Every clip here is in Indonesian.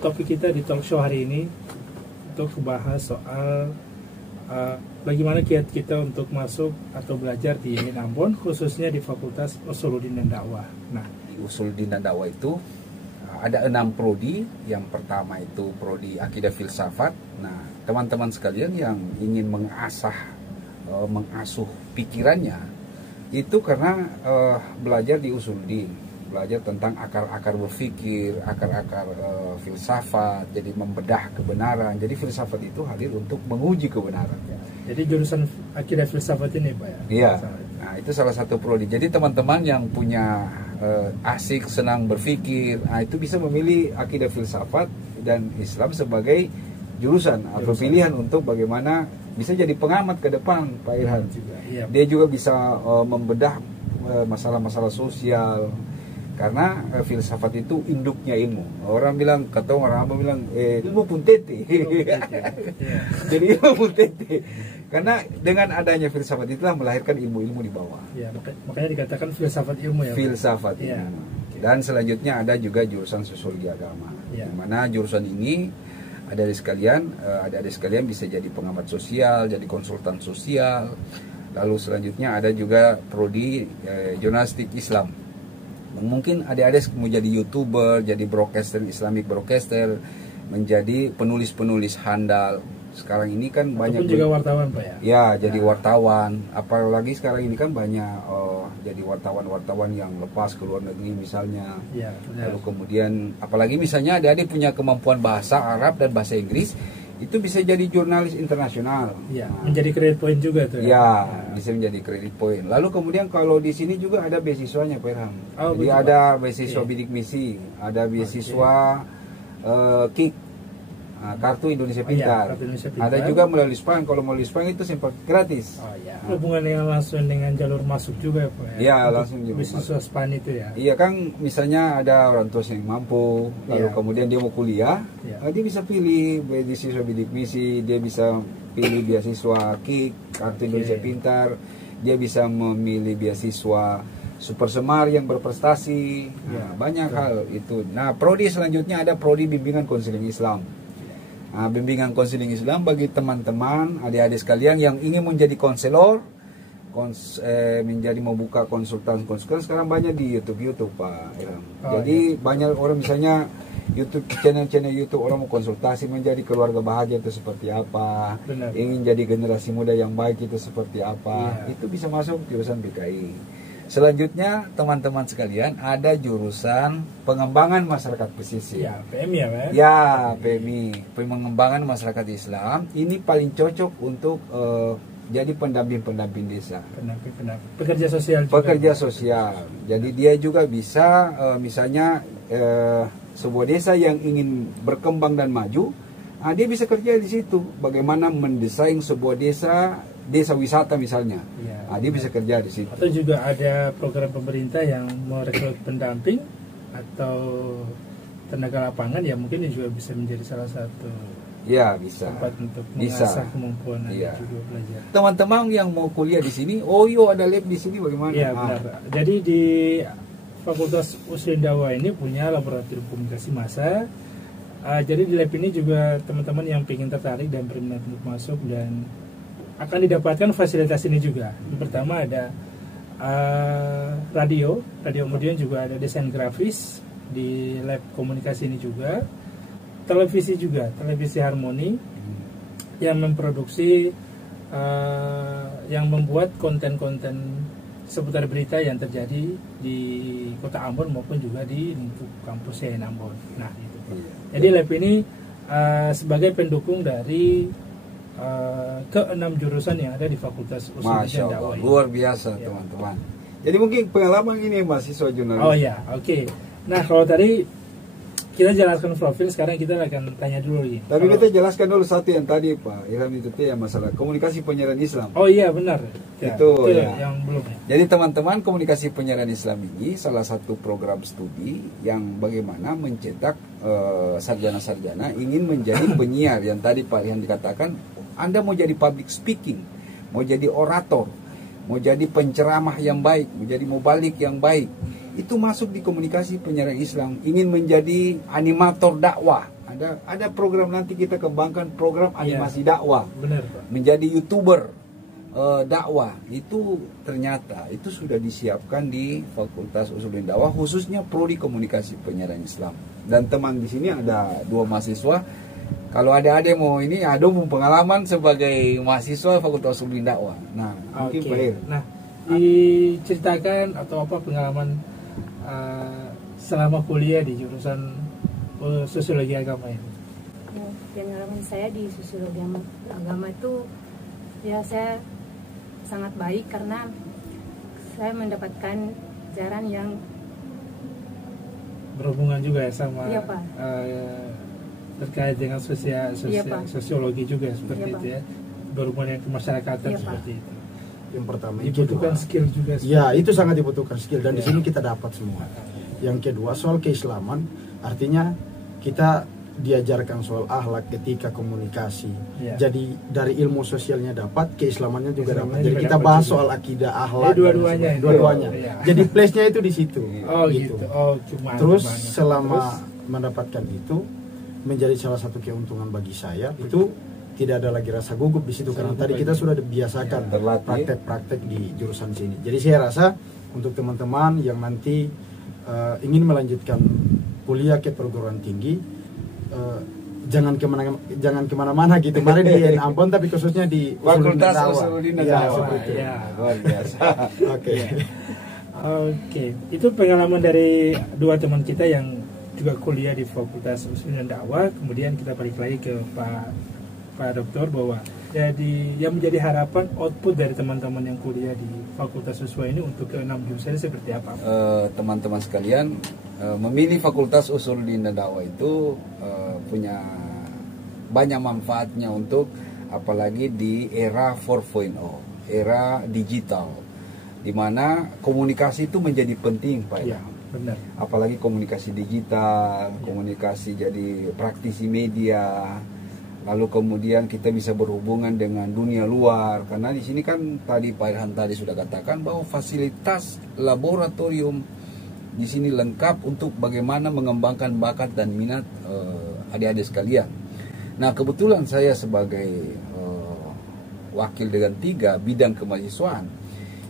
topik kita di talk show hari ini untuk membahas soal bagaimana kiat kita untuk masuk atau belajar di UIN Ambon, khususnya di Fakultas Usuluddin dan Dakwah. Nah, di Usuluddin dan Dakwah itu ada 6 prodi. Yang pertama itu prodi akidah filsafat. Nah, teman-teman sekalian yang ingin mengasuh pikirannya itu karena belajar di Usuluddin, belajar tentang akar-akar berpikir, akar-akar filsafat, jadi membedah kebenaran. Jadi filsafat itu hadir untuk menguji kebenaran. Jadi jurusan akidah filsafat ini, Pak ya? Iya. Nah, itu salah satu prodi. Jadi teman-teman yang punya asik, senang berpikir, nah itu bisa memilih akidah filsafat dan Islam sebagai jurusan atau pilihan untuk bagaimana bisa jadi pengamat ke depan, Pak Irhan. Iya. Dia juga bisa membedah masalah-masalah sosial. Karena filsafat itu induknya ilmu. Orang bilang, kata orang Ambon bilang, ilmu pun tete. Jadi ilmu pun tete. Karena dengan adanya filsafat itulah melahirkan ilmu-ilmu di bawah. Ya, makanya dikatakan filsafat ilmu ya. Filsafat ilmu. Dan selanjutnya ada juga jurusan sosiologi agama. Ya. Di mana jurusan ini adik-adik sekalian bisa jadi pengamat sosial, jadi konsultan sosial. Lalu selanjutnya ada juga prodi jurnalistik Islam. Mungkin adik-adik mau jadi YouTuber, jadi broadcaster, Islamic broadcaster, menjadi penulis-penulis handal. Sekarang ini kan banyak juga wartawan, Pak ya. Ya, jadi wartawan. Apalagi sekarang ini kan banyak jadi wartawan-wartawan yang lepas ke luar negeri misalnya. Ya, lalu kemudian apalagi misalnya adik-adik punya kemampuan bahasa Arab dan bahasa Inggris, itu bisa jadi jurnalis internasional. Ya, menjadi credit point juga tuh. Ya, bisa menjadi credit point. Lalu kemudian kalau di sini juga ada beasiswanya, Pak Irham. Oh, jadi betul, ada beasiswa bidik misi, ada beasiswa KIK, Kartu Indonesia Pintar. Kartu Indonesia Pintar. Ada juga melalui SPAN. Kalau melalui SPAN itu sempat gratis. Oh ya. Hubungan yang langsung dengan jalur masuk juga, Pak. Iya, langsung juga. Beasiswa SPAN itu ya. Iya kan, misalnya ada orang tua yang mampu, lalu kemudian dia mau kuliah, dia bisa pilih beasiswa bidik misi, dia bisa pilih beasiswa KIK, Kartu Indonesia Pintar, dia bisa memilih beasiswa Super Semar yang berprestasi. Nah, banyak hal itu. Nah, prodi selanjutnya ada prodi bimbingan konseling Islam. Nah, bimbingan konseling Islam bagi teman-teman, adik-adik sekalian yang ingin menjadi konselor, menjadi membuka konsultan sekarang banyak di YouTube Pak Ilham. Jadi banyak orang misalnya channel YouTube orang mau konsultasi menjadi keluarga bahagia itu seperti apa, ingin jadi generasi muda yang baik itu seperti apa, itu bisa masuk jurusan BKI. Selanjutnya teman-teman sekalian ada jurusan pengembangan masyarakat pesisir. Ya, PMI ya, Pak. Ya, PMI, pengembangan masyarakat Islam. Ini paling cocok untuk jadi pendamping desa. Pekerja sosial juga. Pekerja sosial. Jadi dia juga bisa misalnya sebuah desa yang ingin berkembang dan maju, dia bisa kerja di situ. Bagaimana mendesain sebuah desa wisata misalnya. Dia bisa kerja di situ. Atau juga ada program pemerintah yang merekrut pendamping atau tenaga lapangan, ya mungkin juga bisa menjadi salah satu bisa tempat untuk mengasah kemampuan dan juga belajar. Teman-teman yang mau kuliah di sini, ada lab di sini bagaimana? Iya, benar. Jadi di Fakultas Usuluddin Dakwah ini punya laboratorium komunikasi massa. Jadi di lab ini juga teman-teman yang ingin tertarik dan berminat untuk masuk dan akan didapatkan fasilitas ini juga. Yang pertama ada radio, kemudian juga ada desain grafis di lab komunikasi ini juga. Televisi Harmoni yang memproduksi, yang membuat konten-konten seputar berita yang terjadi di Kota Ambon maupun juga di lingkup kampus UIN Ambon. Nah, itu. Jadi lab ini sebagai pendukung dari ke-6 jurusan yang ada di Fakultas Usuluddin dan Dakwah. Luar biasa teman-teman. Jadi mungkin pengalaman ini mahasiswa jurnalis. Oh ya, oke. Nah, kalau tadi kita jelaskan profil, sekarang kita akan tanya dulu ini. Tapi kita jelaskan dulu satu yang tadi Pak Ilham itu ya, masalah komunikasi penyiaran Islam. Oh iya benar. Itu yang belum. Jadi teman-teman, komunikasi penyiaran Islam ini salah satu program studi yang bagaimana mencetak sarjana-sarjana ingin menjadi penyiar. Yang tadi Pak Ilham dikatakan, Anda mau jadi public speaking, mau jadi orator, mau jadi penceramah yang baik, mau jadi mubalik yang baik, itu masuk di komunikasi penyiaran Islam. Ingin menjadi animator dakwah, ada program nanti kita kembangkan program animasi dakwah. Benar, Pak. Menjadi YouTuber dakwah itu ternyata itu sudah disiapkan di Fakultas Usuluddin Dakwah, khususnya prodi komunikasi penyiaran Islam. Dan teman di sini ada 2 mahasiswa. Kalau ada mau ini, ada pengalaman sebagai mahasiswa Fakultas Usuluddin Dakwah. Nah, mungkin Pak Ir. Nah, diceritakan atau apa pengalaman selama kuliah di jurusan sosiologi agama ini? Pengalaman saya di sosiologi agama itu ya saya sangat baik karena saya mendapatkan ajaran yang berhubungan juga ya sama iya, Pak. Terkait dengan Iya, Pak. sosiologi juga seperti Iya, itu ya, berhubungan dengan kemasyarakatan Iya, seperti Pak. itu. Yang pertama Dibutuhkan skill juga. Ya, itu sangat dibutuhkan skill dan di Ya. sini kita dapat semua. Yang kedua soal keislaman, artinya kita diajarkan soal akhlak, etika, komunikasi. Ya. Jadi dari ilmu sosialnya dapat, keislamannya juga dapat. Keislamannya Jadi juga kita dapat bahas juga. soal akidah, akhlak, Dua-duanya. dan dua-duanya. Ya. Jadi place-nya itu di situ. Oh gitu. Oh cuma. Terus selama mendapatkan itu menjadi salah satu keuntungan bagi saya itu tidak ada lagi rasa gugup di situ karena tadi kita sudah dibiasakan praktek-praktek di jurusan sini. Jadi saya rasa untuk teman-teman yang nanti ingin melanjutkan kuliah ke perguruan tinggi, jangan kemana-mana gitu. Mari di Ambon tapi khususnya di Fakultas Usuluddin Dakwah. Ya. Luar biasa. Oke. Itu pengalaman dari 2 teman kita yang juga kuliah di Fakultas Usuluddin Dakwah. Kemudian kita balik lagi ke Pak Dokter bahwa jadi yang menjadi harapan output dari teman-teman yang kuliah di Fakultas Uswa ini untuk ke-6 jurusan seperti apa? Teman-teman sekalian, memilih Fakultas Usuluddin Dakwah itu punya banyak manfaatnya untuk apalagi di era 4.0, era digital, di mana komunikasi itu menjadi penting, Pak. Ya, benar. Apalagi komunikasi digital, komunikasi jadi praktisi media. Lalu kemudian kita bisa berhubungan dengan dunia luar, karena di sini kan tadi Pak Irhan tadi sudah katakan bahwa fasilitas laboratorium di sini lengkap untuk bagaimana mengembangkan bakat dan minat adik-adik sekalian. Nah, kebetulan saya sebagai wakil dengan 3 bidang kemahasiswaan.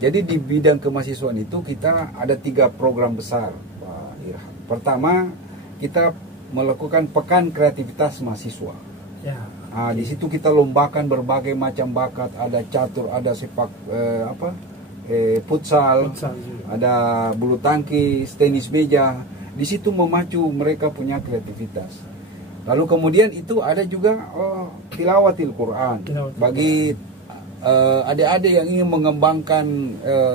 Jadi di bidang kemahasiswaan itu kita ada 3 program besar, Pak Irhan. Pertama, kita melakukan pekan kreativitas mahasiswa. Ya. Nah, di situ kita lombakan berbagai macam bakat, ada catur, ada sepak futsal, juga. ada bulu tangkis, tenis meja. Di situ memacu mereka punya kreativitas. Lalu kemudian itu ada juga tilawatil Quran. Bagi adik-adik yang ingin mengembangkan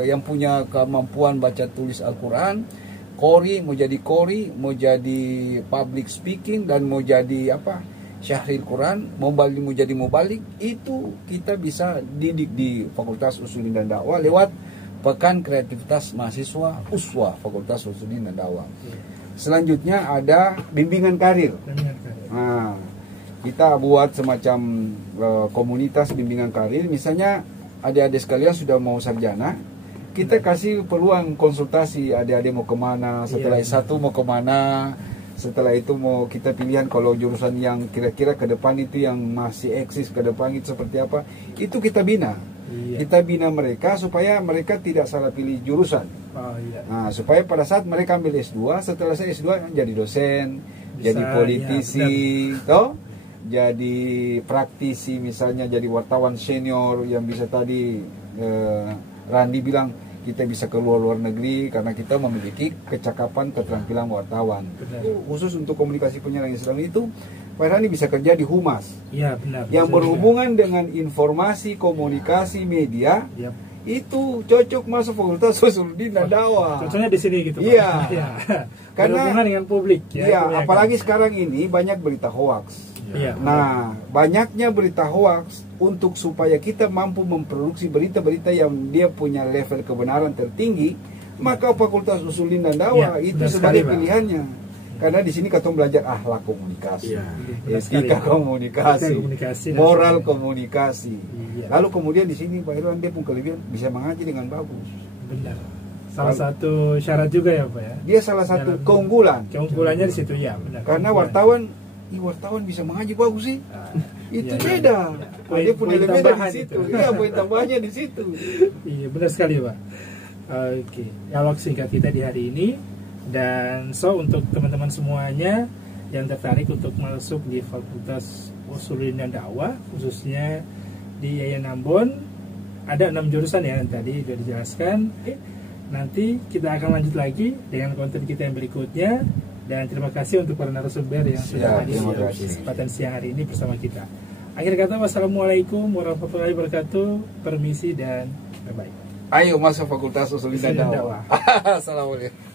yang punya kemampuan baca tulis Al-Quran, mau jadi public speaking dan mau jadi syahril Quran, mau jadi mubalik, itu kita bisa didik di Fakultas Usuluddin Dakwah lewat pekan kreativitas mahasiswa USWA, Fakultas Usuluddin Dakwah. Selanjutnya ada bimbingan karir. Nah, kita buat semacam komunitas bimbingan karir. Misalnya adik-adik sekalian sudah mau sarjana, kita kasih peluang konsultasi, adik-adik mau kemana, setelah S1 mau kemana, setelah itu mau kita pilihan kalau jurusan yang kira-kira ke depan itu yang masih eksis ke depan itu seperti apa, itu kita bina. Kita bina mereka supaya mereka tidak salah pilih jurusan. Nah, supaya pada saat mereka ambil S2, setelah saya S2 jadi dosen, jadi politisi, jadi praktisi, misalnya jadi wartawan senior yang bisa tadi Randi bilang kita bisa ke luar negeri karena kita memiliki kecakapan keterampilan wartawan. Khusus untuk komunikasi penyiaran Islam itu, Pak Rani bisa kerja di Humas. Iya, benar. Yang berhubungan dengan informasi, komunikasi, media. Itu cocok masuk Fakultas Usuluddin Dakwah. Cocoknya di sini gitu. Iya. Karena berhubungan dengan publik. Iya, apalagi sekarang ini banyak berita hoaks. Nah, banyaknya berita hoaks untuk supaya kita mampu memproduksi berita-berita yang dia punya level kebenaran tertinggi, maka Fakultas Usuluddin Dakwah itu sebagai pilihannya. Karena di sini kita belajar akhlak komunikasi, etika komunikasi, moral komunikasi. Lalu kemudian di sini Pak Irwan dia pun kelebihan bisa mengaji dengan bagus. Benar. Salah satu syarat juga ya Pak ya. Dia salah satu keunggulan. Keunggulannya di situ ya, benar. Karena wartawan ih wartawan bisa mengaji bagus sih. Itu Ya, beda. ya. Dia punya Poin lebih tambahan di situ. itu. Iya, poin tambahnya di situ. Iya, benar sekali, Pak. Oke, dialog singkat kita di hari ini. Dan untuk teman-teman semuanya yang tertarik untuk masuk di Fakultas Usuluddin dan Dakwah, khususnya di Yayan Ambon, ada 6 jurusan ya yang tadi sudah dijelaskan. Nanti kita akan lanjut lagi dengan konten kita yang berikutnya. Dan terima kasih untuk para narasumber yang sudah hadir di kesempatan siang hari ini bersama kita. Akhir kata, wassalamualaikum warahmatullahi wabarakatuh. Permisi dan bye-bye. Ayo masuk Fakultas Usuluddin dan Dakwah. Assalamualaikum.